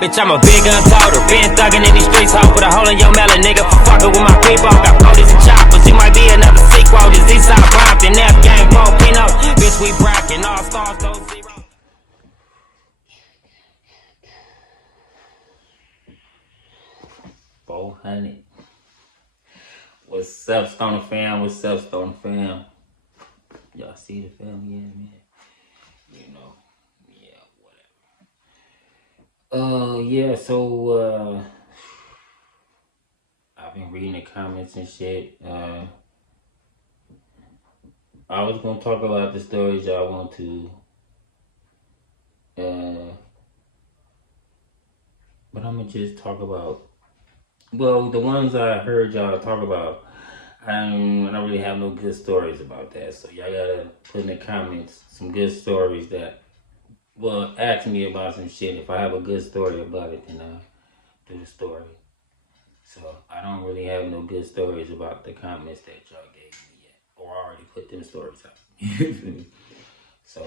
Bitch, I'm a big gun toter. Been thuggin' in these streets, ho. Put a hole in your melon, nigga. Fuckin' with my people. Got police and choppers. You might be another sequel. This Eastside Compton. F game, Pino. Bitch, we brackin' all stars, those zeros. 400. What's up, Stoner fam? What's up, Stoner fam? Y'all see the family yet, man? You know, yeah, whatever. Yeah, so, I've been reading the comments and shit. I was gonna talk about the stories y'all want to, but I'm gonna just talk about, well, the ones I heard y'all talk about. I don't really have no good stories about that, so y'all gotta put in the comments some good stories that, well, ask me about some shit. If I have a good story about it, then I'll do the story. So I don't really have no good stories about the comments that y'all gave me yet, or I already put them stories out. So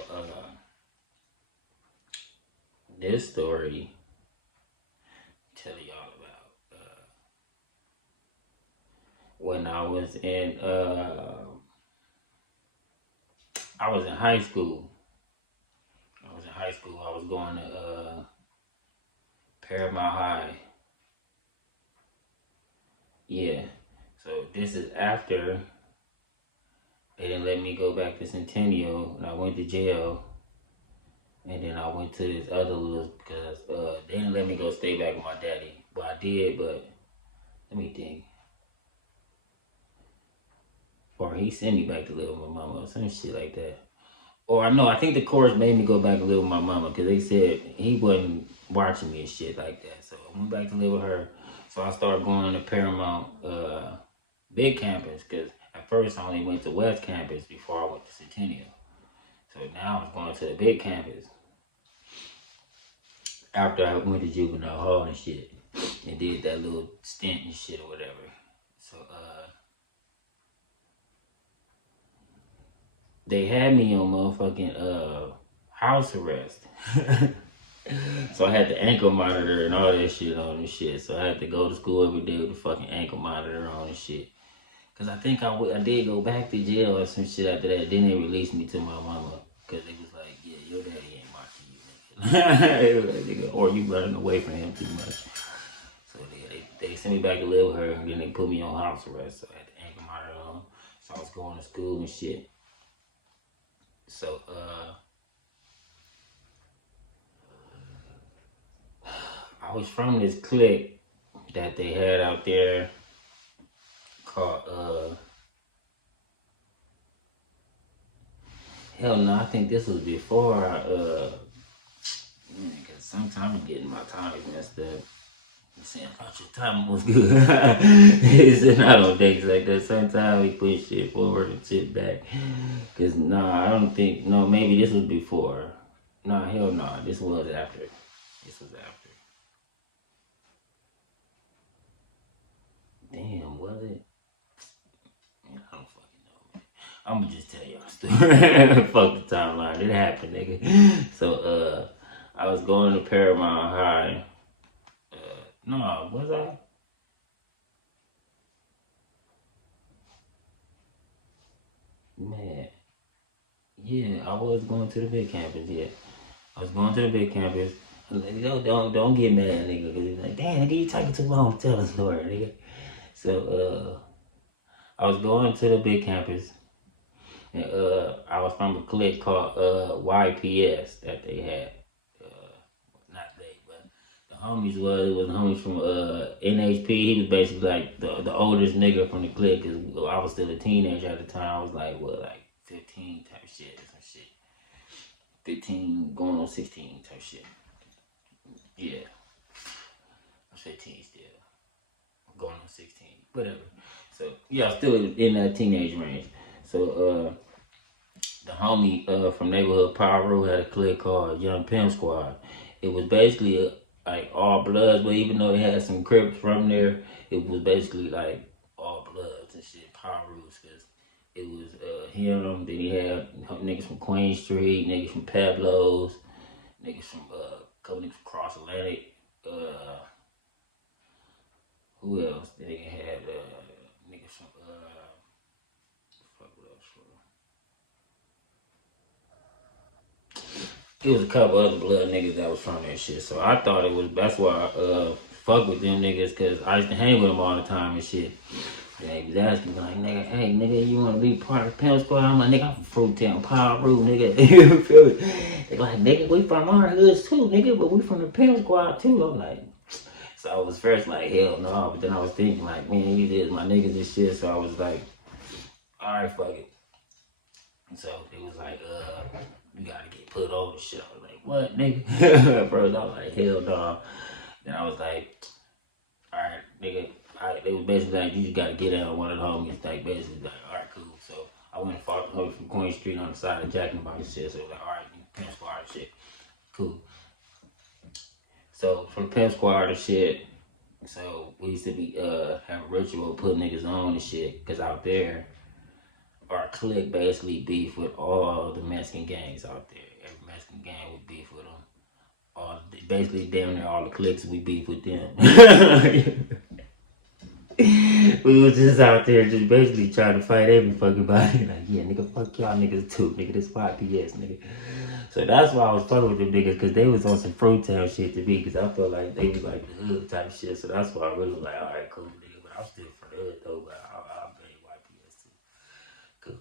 this story tell y'all about when I was in high school. I was going to Paramount High. Yeah. So this is after they didn't let me go back to Centennial, and I went to jail. And then I went to this other little, because they didn't let me go stay back with my daddy. Well, I did, but let me think. Or he sent me back to live with my mama or some shit like that. Or I think the courts made me go back and live with my mama, because they said he wasn't watching me and shit like that. So I went back to live with her. So I started going on the Paramount big campus, because at first I only went to West Campus before I went to Centennial. So now I was going to the big campus after I went to juvenile hall and shit and did that little stint and shit or whatever. So they had me on motherfucking house arrest. So I had the ankle monitor and all that shit on and shit. So I had to go to school every day with the fucking ankle monitor on and shit. Cause I think I did go back to jail or some shit after that. Then they released me to my mama. Cause they was like, yeah, your daddy ain't watching you, nigga. They was like, nigga, or you running away from him too much. So they sent me back to live with her, and then they put me on house arrest. So I had the ankle monitor on. So I was going to school and shit. So I was from this clique that they had out there called hell no, I think this was before cause sometimes I'm getting my time messed up. I'm saying, I thought your time was good. It's not on days like that. Sometimes we push shit forward and shit back. Cause I don't think, maybe this was before. Hell no, this was after. Damn, was it? Man, I don't fucking know, man. I'ma just tell y'all a story. Fuck the timeline. It happened, nigga. So, I was going to Paramount High. No, was I? Man. Yeah, I was going to the big campus, yeah. I was going to the big campus. Like, don't get mad, nigga. Cause he's like, damn, nigga, you taking too long to tell the story, nigga. So, I was going to the big campus. And, I was from a clique called, YPS that they had. Not they, but the homies it was homies from, NHP. He was basically like the oldest nigga from the clique. Cause I was still a teenager at the time. I was like, 15 type shit or some shit. 15 going on 16 type shit. Yeah. I'm 15 still. I'm going on 16. Whatever. So, yeah, I'm still in that teenage range. So, the homie from Neighborhood Pyro had a clique called Young Pimp Squad. It was basically like all bloods, but even though they had some Crips from there, it was basically like all bloods and shit, Pyros, because it was him, then he had niggas from Queen Street, niggas from Pablo's, niggas from a couple niggas from Cross Atlantic, Who else? The nigga had niggas from fuck what else? It was a couple other blood niggas that was from that shit. So I thought it was. That's why I fuck with them niggas, cause I used to hang with them all the time and shit. And they was asking me like, nigga, hey nigga, you wanna be part of the Pimp Squad? I'm like, nigga, I'm from Fruittown, Power Root, nigga. You feel me? They like, nigga, we from our hoods too, nigga, but we from the Pimp Squad too. I'm like, so I was first like, hell no, but then I was thinking like, man, these is my niggas and shit. So I was like, all right, fuck it. And so it was like, you gotta get put over shit. I was like, what, nigga? First I was like, hell no. Then I was like, all right, nigga. They was basically like, you just gotta get out of one of the homies. Like, basically, like, all right, cool. So I went and fought the homie from Queen Street on the side of Jack and Box shit. So it was like, all right, Pimp Squad and shit. Cool. So from Pimp Squad and shit, so we used to be have a ritual of putting niggas on and shit. Cause out there, our clique basically beef with all the Mexican gangs out there. Every Mexican gang would beef with them. Basically, damn near all the cliques we beef with them. We was just out there just basically trying to fight every fucking body. Like, yeah, nigga, fuck y'all niggas too. Nigga, this YPS, nigga. So that's why I was fucking with them niggas, because they was on some Fruittown shit to me, because I felt like they was like the hood type shit. So that's why I really was like, all right, cool, nigga. But I'm still for the hood, though, but I'll blame YPS too. Cool.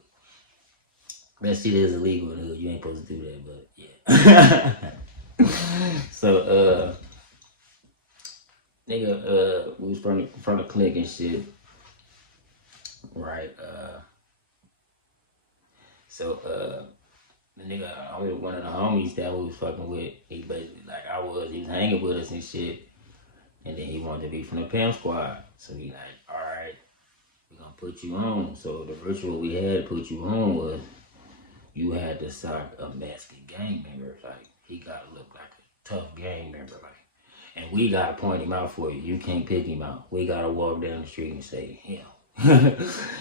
That shit is illegal in the hood. You ain't supposed to do that, but yeah. So, nigga, we was from the clique and shit. Right, the nigga, one of the homies that we was fucking with, he basically, like he was hanging with us and shit, and then he wanted to be from the Pimp Squad, so he like, alright, we gonna put you on. So the ritual we had to put you on was, you had to sock a Mexican gang member, like, he gotta look like a tough gang member, like, and we gotta point him out for you. You can't pick him out. We gotta walk down the street and say him.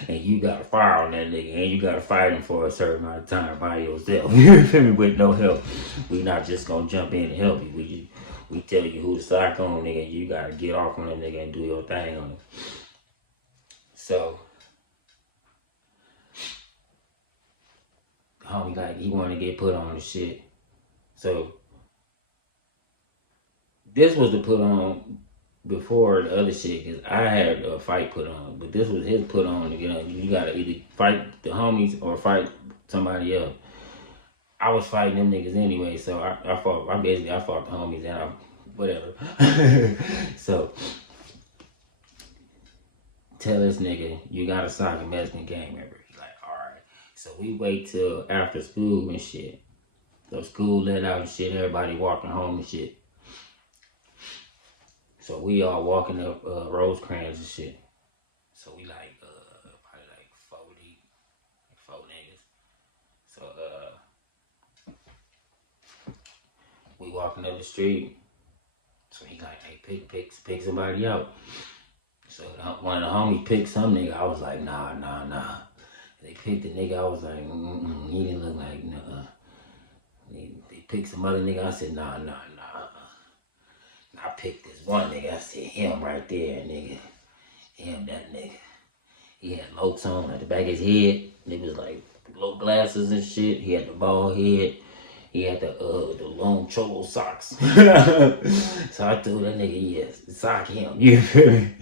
And you gotta fire on that nigga, and you gotta fight him for a certain amount of time by yourself. You feel me? With no help. We not just gonna jump in and help you. We tell you who to sock on, nigga, and you gotta get off on that nigga and do your thing on him. So, homie, like, he wanted to get put on the shit. So, this was the put on before the other shit, because I had a fight put on, but this was his put on. You know, you gotta either fight the homies or fight somebody else. I was fighting them niggas anyway, so I fought the homies and whatever. So, tell this nigga, you gotta sock a Mexican gang member. He's like, alright. So we wait till after school and shit. So school let out and shit, everybody walking home and shit. So we all walking up Rosecrans and shit. So we like probably like 4 niggas. So we walking up the street. So he like, hey, pick somebody out. So one of the homies picked some nigga. I was like, nah. They picked the nigga. I was like, he didn't look like nah. They picked some other nigga. I said, nah. I picked this one nigga. I said, him right there, nigga. Him, that nigga. He had lopes on at the back of his head. It was like low glasses and shit. He had the bald head. He had the long cholo socks. So I told that nigga, yes, sock him. You feel me?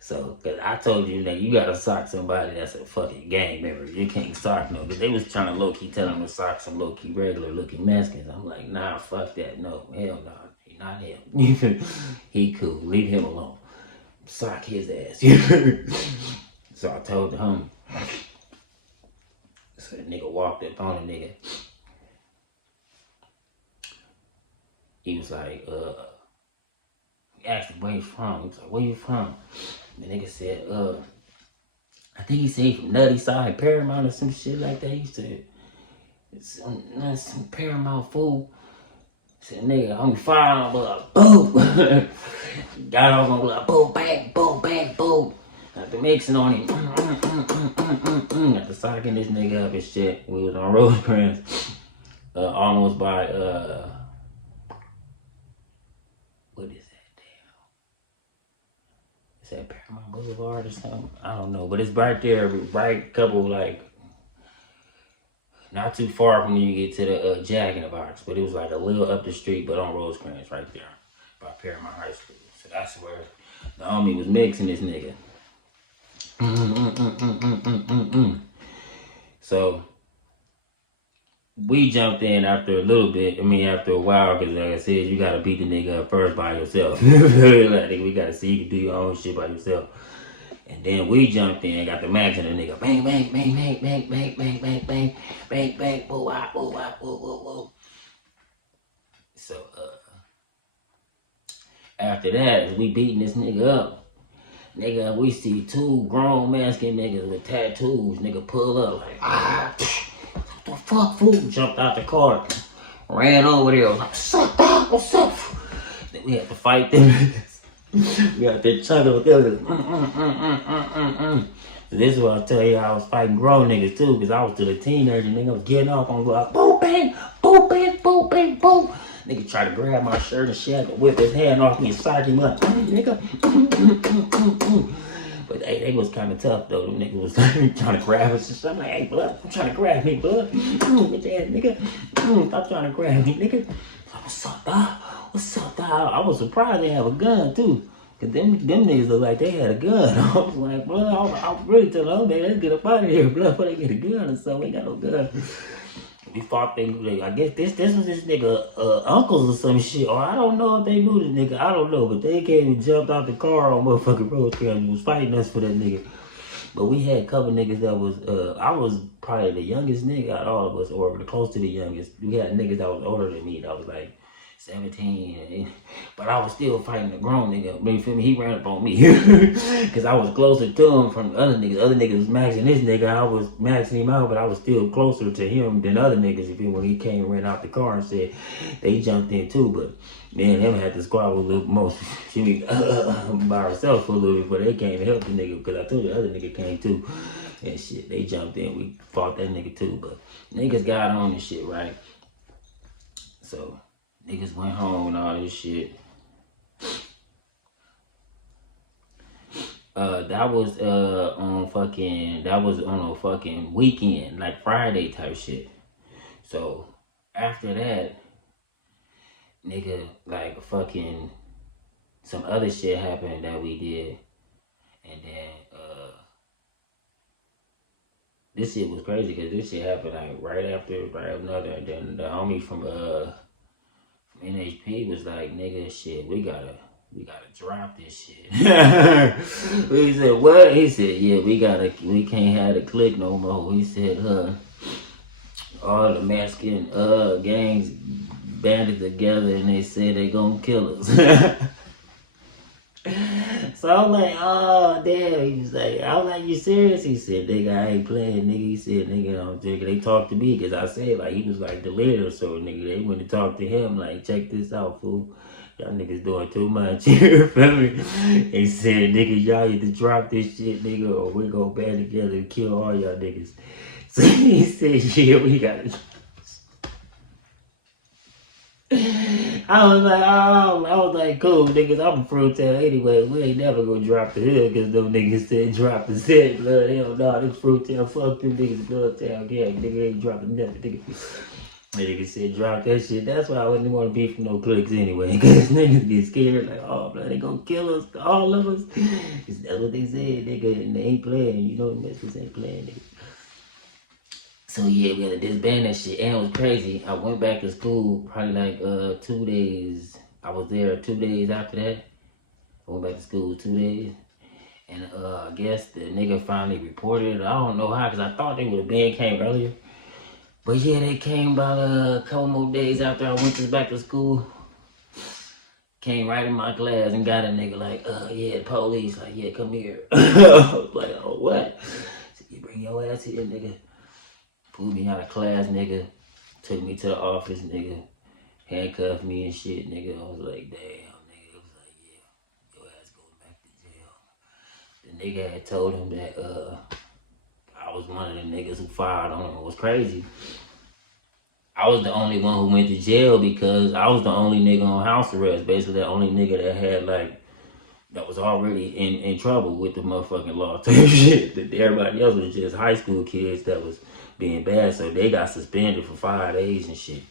So, cause I told you that you gotta sock somebody that's a fucking gang member. You can't sock no. But they was trying to low key tell him to sock some low key regular looking Mexicans. I'm like, nah, fuck that. No, hell no. Not him. He cool. Leave him alone. Sock his ass. So I told the homie. So the nigga walked up on the nigga. He was like, he asked him where you from. He was like, where you from? The nigga said, I think he said he from Nutty Side, Paramount or some shit like that. He said, some Paramount fool. Said, nigga, I'm fine, but boom. Got off on like, boom, bang, boom. Got the mixing on him. Got the socking this nigga up and shit. We was on Rosecrans. Almost by, what is that, Is that Paramount Boulevard or something? I don't know, but it's right there, right couple like not too far from when you get to the Jack in the Box, but it was like a little up the street, but on Rosecrans right there by Paramount High School. So that's where the homie was mixing this nigga. So we jumped in after a little bit. I mean, after a while, because like I said, you gotta beat the nigga up first by yourself. Like, we gotta see you can do your own shit by yourself. And then we jumped in, got the max in the nigga. Bang, bang, bang, bang, bang, bang, bang, bang, bang, bang, bang, whoa, whoa, whoa, whoa, whoa, whoa. So, after that, we beating this nigga up. Nigga, we see two grown masculine niggas with tattoos. Nigga pull up like, what the fuck, fool? Jumped out the car, ran over there. Was like, what's up, dog? What's up? Then we had to fight them niggas. We got that chuckle with them. So this is what I tell you, I was fighting grown niggas too, because I was still a teenager. Nigga was getting off on like, boom, bang, boom, bang, boom, bang, boom. Nigga tried to grab my shirt and shit, but whip his hand off me and sock him up. Nigga. But hey, they was kind of tough though. Them niggas was trying to grab us and stuff. I'm like, hey, blood, I'm trying to grab me, blood. Bitch ass nigga. Stop trying to grab me, nigga. What's up, dog? What's up, dog? I was surprised they have a gun too. Cause them niggas look like they had a gun. I was like, blood, I was really telling them, let's get up out of here, blood, before they get a gun or something. We ain't got no gun. We fought they I guess this was this nigga uncles or some shit, or I don't know if they knew this nigga, I don't know, but they came and jumped out the car on motherfucking Rosecrans and was fighting us for that nigga. But we had a couple niggas that was I was probably the youngest nigga out of all of us, or close to the youngest. We had niggas that was older than me, that was like 17, but I was still fighting the grown nigga. You feel me? He ran up on me because I was closer to him from the other niggas. Other niggas was maxing this nigga. I was maxing him out, but I was still closer to him than other niggas. If when he came and ran out the car and said they jumped in too, but me and him had to squabble a little most by ourselves for a little bit before they came to help the nigga, because I told you the other nigga came too and shit. They jumped in. We fought that nigga too, but niggas got on and shit, right? So niggas went home and all this shit. That was on a fucking weekend, like Friday type shit. So after that, nigga, like fucking some other shit happened that we did, and then this shit was crazy because this shit happened like right after another, and then the homie from NHP was like, nigga, shit, we gotta drop this shit. He said, what? He said, yeah, we can't have the clique no more. He said, all the Mexican gangs banded together and they said they gonna kill us. So I'm like, oh damn. He was like, I was like, you serious? He said, nigga, I ain't playing, nigga. He said, nigga, they talked to me because I said, like, he was like the leader, so nigga, they went to talk to him, like, check this out, fool. Y'all niggas doing too much. You feel me? He said, nigga, y'all need to drop this shit, nigga, or we gonna band together and kill all y'all niggas. So he said, yeah, we gotta. I was like, cool, niggas, I'm a fruit-tail anyway. We ain't never gonna drop the hood because them niggas said drop the set, blood. Hell no, this fruit-tail, fuck them niggas, blood-tail gang. Nigga ain't dropping nothing, nigga. Niggas said drop that shit. That's why I wouldn't want to be from no cliques anyway. Because niggas get scared, like, oh, blood, they gonna kill us, all of us. That's what they said, nigga, and they ain't playing. You know, Mexicans ain't playing, nigga. So yeah, we had to disband that shit, and it was crazy. I went back to school probably like 2 days. I was there 2 days after that. I went back to school 2 days, and I guess the nigga finally reported it. I don't know how, because I thought they would have been came earlier. But yeah, they came about a couple more days after I went back to school. Came right in my class and got a nigga like, yeah, the police, like, yeah, come here. I was like, oh, what? So you bring your ass here, nigga. Pulled me out of class, nigga. Took me to the office, nigga. Handcuffed me and shit, nigga. I was like, damn, nigga. It was like, yeah, your ass going back to jail. The nigga had told him that I was one of the niggas who fired on him. It was crazy. I was the only one who went to jail because I was the only nigga on house arrest. Basically, the only nigga that had, like, that was already in trouble with the motherfucking law type shit. That everybody else was just high school kids that was being bad, so they got suspended for 5 days and shit.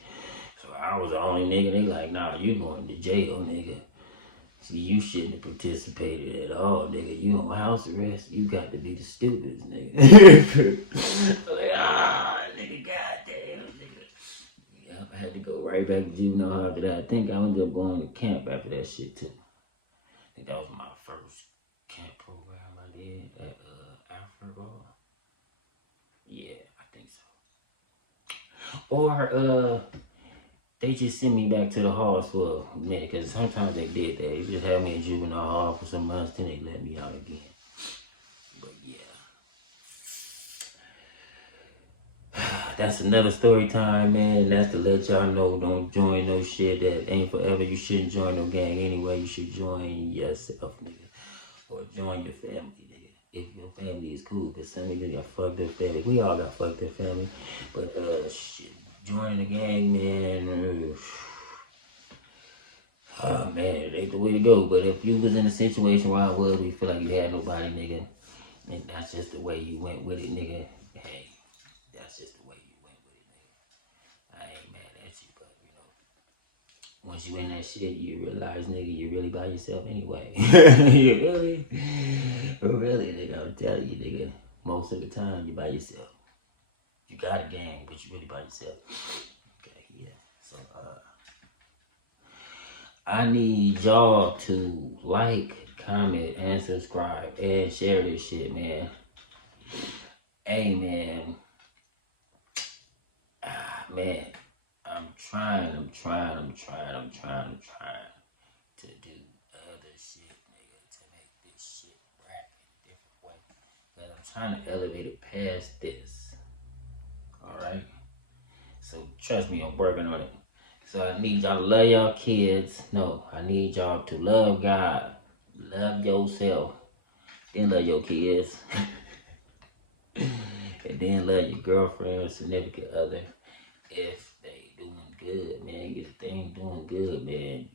So I was the only nigga. They like, nah, you going to jail, nigga. See, you shouldn't have participated at all, nigga. You on house arrest. You got to be the stupidest, nigga. I'm like, nigga, goddamn, nigga. Yep, I had to go right back to juvenile hall after that. I think I ended up going to camp after that shit too. I think that was my first camp program I did at Africa. Yeah, I think so. Or they just sent me back to the halls for a minute, because sometimes they did that. They just had me in juvenile hall for some months, then they let me out again. But yeah. That's another story time, man. That's to let y'all know, don't join no shit that ain't forever. You shouldn't join no gang anyway. You should join yourself, nigga. Or join your family, nigga. If your family is cool, because some niggas got fucked up family. We all got fucked up family. But, shit. Joining the gang, man. Oh, man, it ain't the way to go. But if you was in a situation where I was, where you feel like you had nobody, nigga, and that's just the way you went with it, nigga, hey, that's just the way you went with it, nigga. I ain't mad at you, but, you know, once you in that shit, you realize, nigga, you're really by yourself anyway. You really, nigga, I'm telling you, nigga, most of the time, you're by yourself. You got a gang, but you're really by yourself. Okay, yeah, so, I need y'all to like, comment, and subscribe, and share this shit, man. Hey, man. Man, I'm trying to do other shit, nigga, to make this shit rap in a different way. But I'm trying to elevate it past this. Alright? So trust me, I'm working on it. So I need y'all to love y'all kids. No, I need y'all to love God. Love yourself. Then love your kids. And then love your girlfriend or significant other. If they doing good, man, get the thing doing good, man,